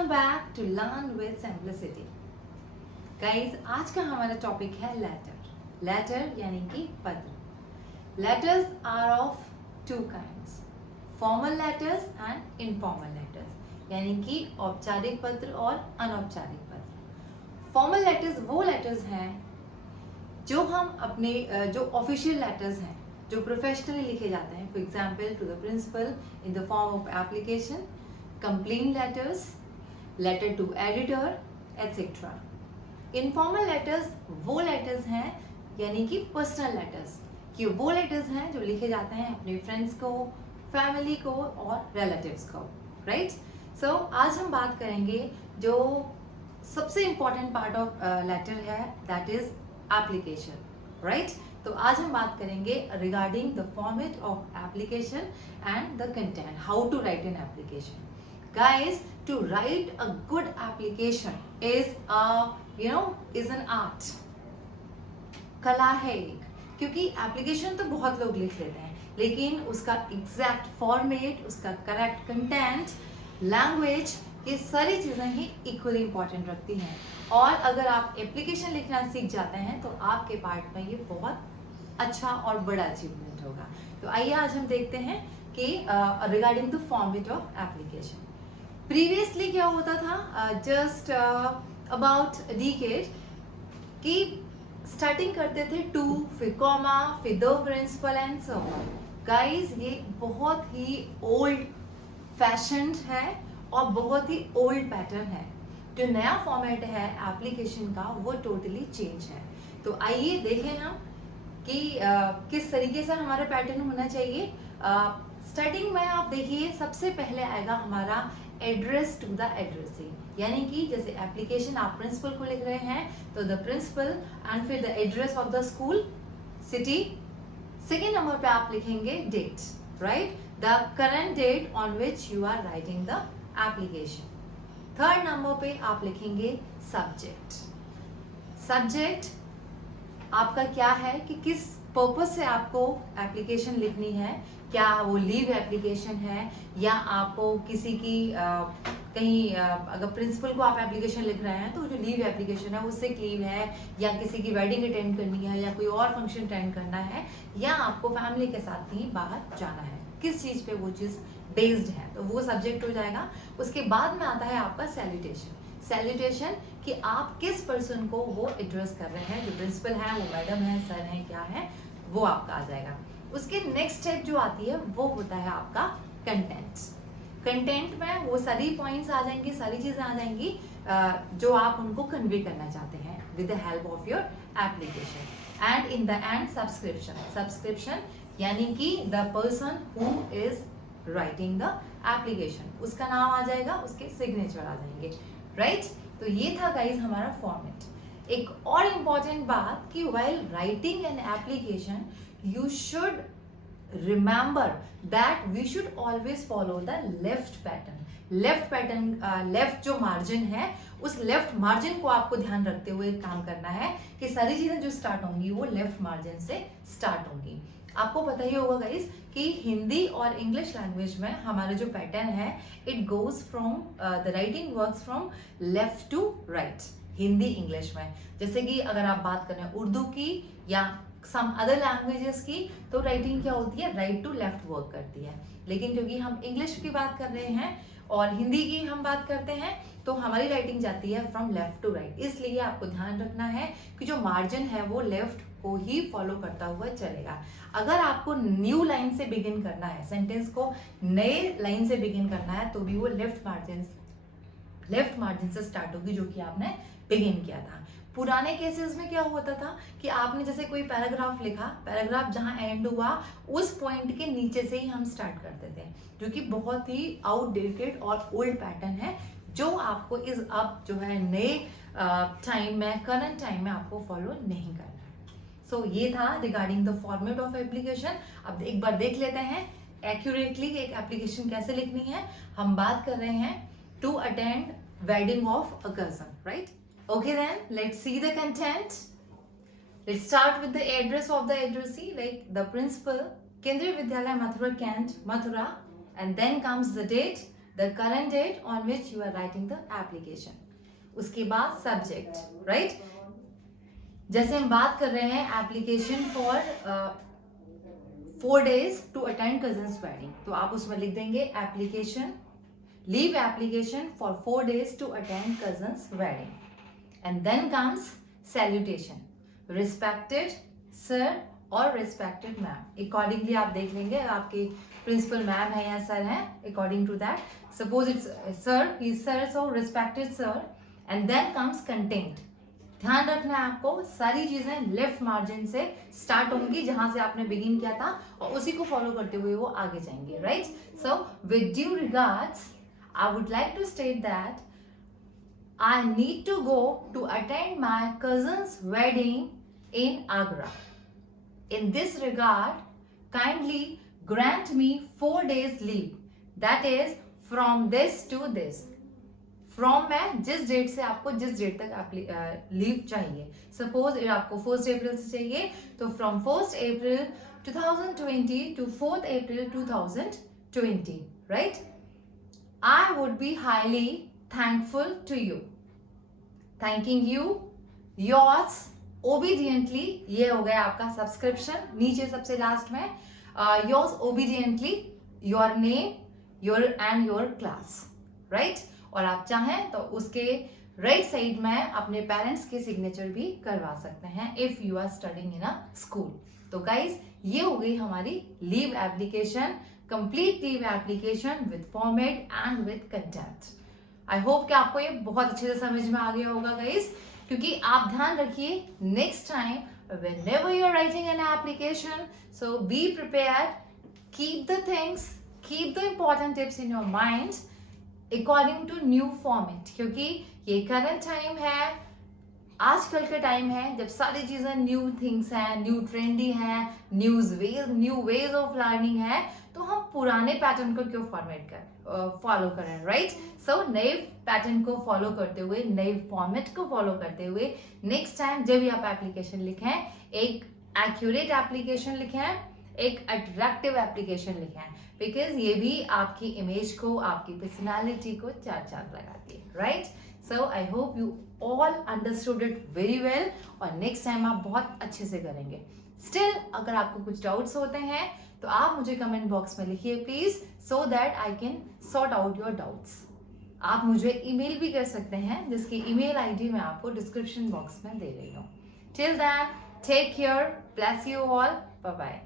Welcome back to learn with simplicity. Guys, आज का हमारा टॉपिक है लेटर। लेटर यानी कि पत्र। Letters are of two kinds, formal letters and informal letters, यानी कि औपचारिक पत्र और अनौपचारिक पत्र। फॉर्मल लेटर्स वो लेटर्स हैं जो हम अपने जो ऑफिशियल लेटर्स हैं, जो प्रोफेशनली लिखे जाते हैं, for example to the principal in the form of application, complain letters, letter to editor, etcetera. Informal letters वो लेटर्स हैं यानी कि पर्सनल लेटर्स, कि वो लेटर्स हैं जो लिखे जाते हैं अपने फ्रेंड्स को, फैमिली को और रिलेटिव्स को, राइट। सो आज हम बात करेंगे जो सबसे इंपॉर्टेंट पार्ट ऑफ लेटर है, दैट इज एप्लीकेशन, राइट। तो आज हम बात करेंगे regarding the format of application and the content, how to write an application. Guys, to write a good application is an art, कला है एक, क्योंकि एप्लीकेशन तो बहुत लोग लिख लेते हैं, लेकिन उसका एग्जैक्ट फॉर्मेट, उसका करेक्ट कंटेंट, लैंग्वेज, ये सारी चीज़ें ही इक्वली इंपॉर्टेंट रखती हैं। और अगर आप एप्लीकेशन लिखना सीख जाते हैं तो आपके पार्ट में ये बहुत अच्छा और बड़ा अचीवमेंट होगा। तो आइए आज हम देखते हैं कि regarding the format of application. Previously क्या होता था, जस्ट अबाउट डिकेड कि स्टार्टिंग करते थे टू, फिर कॉमा, फिर दो principal and so on. Guys, ये बहुत ही ओल्ड फैशन्ड है और बहुत ही ओल्ड पैटर्न है। जो नया फॉर्मेट है एप्लीकेशन का वो टोटली चेंज है। तो आइए देखें हम कि किस तरीके से हमारा पैटर्न होना चाहिए। स्टार्टिंग में आप देखिए, सबसे पहले आएगा हमारा एड्रेस टू द एड्रेसी, यानी कि जैसे एप्लीकेशन आप प्रिंसिपल को लिख रहे हैं तो द प्रिंसिपल एंड फिर the address of the school, city. Second number पे आप लिखेंगे date, right, the current date on which you are writing the application. Third number पे आप लिखेंगे सब्जेक्ट। सब्जेक्ट आपका क्या है कि किस पर्पज से आपको एप्लीकेशन लिखनी है, क्या वो लीव एप्लीकेशन है या आपको किसी की कहीं अगर प्रिंसिपल को आप एप्लीकेशन लिख रहे हैं तो जो लीव एप्लीकेशन है वो सिक लीव है, या किसी की वेडिंग अटेंड करनी है, या कोई और फंक्शन अटेंड करना है, या आपको फैमिली के साथ कहीं बाहर जाना है, किस चीज पे वो चीज बेस्ड है, तो वो सब्जेक्ट हो जाएगा। उसके बाद में आता है आपका सैल्यूटेशन। सैल्यूटेशन कि आप किस पर्सन को वो एड्रेस कर रहे हैं, जो प्रिंसिपल है, वो मैडम है, सर है, क्या है, वो आपका आ जाएगा। उसके नेक्स्ट स्टेप जो आती है वो होता है आपका कंटेंट। कंटेंट में वो सारी पॉइंट्स आ जाएंगी, सारी चीजें आ जाएंगी जो आप उनको कन्वे करना चाहते हैं with the help of your application. And in the end subscription. Subscription यानी कि the person who is writing the application, उसका नाम आ जाएगा, उसके सिग्नेचर आ जाएंगे, राइट। तो ये था गाइज हमारा फॉर्मेट। एक और इम्पॉर्टेंट बात कि while writing an application you should remember that we should always follow the left pattern. Left pattern, left जो मार्जिन है, उस लेफ्ट मार्जिन को आपको ध्यान रखते हुए काम करना है कि सारी चीजें जो स्टार्ट होंगी वो लेफ्ट मार्जिन से स्टार्ट होंगी। आपको पता ही होगा गाइस कि हिंदी और इंग्लिश लैंग्वेज में हमारा जो पैटर्न है, it goes from the writing works from left to right, Hindi English में। जैसे कि अगर आप बात करें उर्दू की या सम अदर लैंग्वेजेस की, तो राइटिंग क्या होती है, राइट टू लेफ्ट वर्क करती है। लेकिन क्योंकि हम इंग्लिश की बात कर रहे हैं और हिंदी की हम बात करते हैं, तो हमारी राइटिंग जाती है फ्रॉम लेफ्ट टू राइट। इसलिए आपको ध्यान रखना है कि जो मार्जिन है वो लेफ्ट को ही फॉलो करता हुआ चलेगा। अगर आपको न्यू लाइन से बिगिन करना है, सेंटेंस को नए लाइन से बिगिन करना है, तो भी वो लेफ्ट मार्जिन से स्टार्ट होगी, जो कि आपने बिगिन किया था। पुराने केसेस में क्या होता था कि आपने जैसे कोई पैराग्राफ लिखा, पैराग्राफ जहां एंड हुआ उस पॉइंट के नीचे से ही हम स्टार्ट करते थे, जो कि बहुत ही आउटडेटेड और ओल्ड पैटर्न है, जो आपको इस अब जो है नए टाइम में, करंट टाइम में आपको फॉलो नहीं करना है। सो ये था regarding the format of application. अब एक बार देख लेते हैं एक्यूरेटली एक एप्लीकेशन कैसे लिखनी है। हम बात कर रहे हैं to attend wedding of a cousin, right. Okay then, let's see the content. Let's start with the address of the addressee, like the principal, Kendriya Vidyalaya Mathura Kent, Mathura, and then comes the date, the current date on which you are writing the application. उसके बाद subject, right. जैसे हम बात कर रहे हैं application for 4 days to attend cousin's wedding, तो आप उसमें लिख देंगे application, leave application for 4 days to attend cousin's wedding. And then comes salutation, respected sir और रिस्पेक्टेड मैम. अकॉर्डिंगली आप देख लेंगे आपके प्रिंसिपल मैम है या सर है, according to that. Suppose it's sir, he sir, so respected sir. And then comes content. ध्यान रखना है आपको, सारी चीजें लेफ्ट मार्जिन से स्टार्ट होंगी जहां से आपने बिगिन किया था और उसी को फॉलो करते हुए वो आगे जाएंगे, right. So with due regards I would like to state that I need to go to attend my cousin's wedding in Agra. In this regard, kindly grant me 4 days leave. That is from this to this. From में जिस date से आपको जिस date तक leave चाहिए. Suppose आपको 1 अप्रैल से चाहिए तो from 1 April 2020 to 4 April 2020, right? I would be highly thankful to you. Thanking you, yours obediently. ये हो गया आपका सब्सक्रिप्शन. नीचे सबसे लास्ट में yours obediently, your name, your and your class, right? और आप चाहें तो उसके राइट साइड में अपने पेरेंट्स के सिग्नेचर भी करवा सकते हैं if you are studying in a school. तो गाइज ये हो गई हमारी leave application, complete leave application with format and with content. I hope कि आपको ये बहुत अच्छे से समझ में आ गया होगा गाइस, क्योंकि आप ध्यान रखिए next time whenever you are writing an application, so be prepared, keep the things, keep the important tips in your mind according to new format. क्योंकि ये करंट टाइम है, आजकल का टाइम है जब सारी चीजें न्यू थिंग्स हैं, न्यू ट्रेंडी हैं, न्यू वेज ऑफ लर्निंग है, तो हम पुराने पैटर्न को क्यों फॉलो करें, राइट. सो नए पैटर्न को फॉलो करते हुए, नए फॉर्मेट को फॉलो करते हुए नेक्स्ट टाइम जब भी आप एप्लीकेशन लिखें, एक एक्यूरेट एप्लीकेशन लिखें, एक अट्रैक्टिव एप्लीकेशन लिखें, बिकॉज ये भी आपकी इमेज को, आपकी पर्सनालिटी को चार चांद लगाती है, right. So I hope you all understood it very well और नेक्स्ट टाइम आप बहुत अच्छे से करेंगे. स्टिल अगर आपको कुछ डाउट्स होते हैं तो आप मुझे कमेंट बॉक्स में लिखिए please, so that I can sort out your doubts. आप मुझे ईमेल भी कर सकते हैं जिसकी ईमेल आईडी मैं आपको डिस्क्रिप्शन बॉक्स में दे रही हूँ. Till then take care, bless you all, bye bye.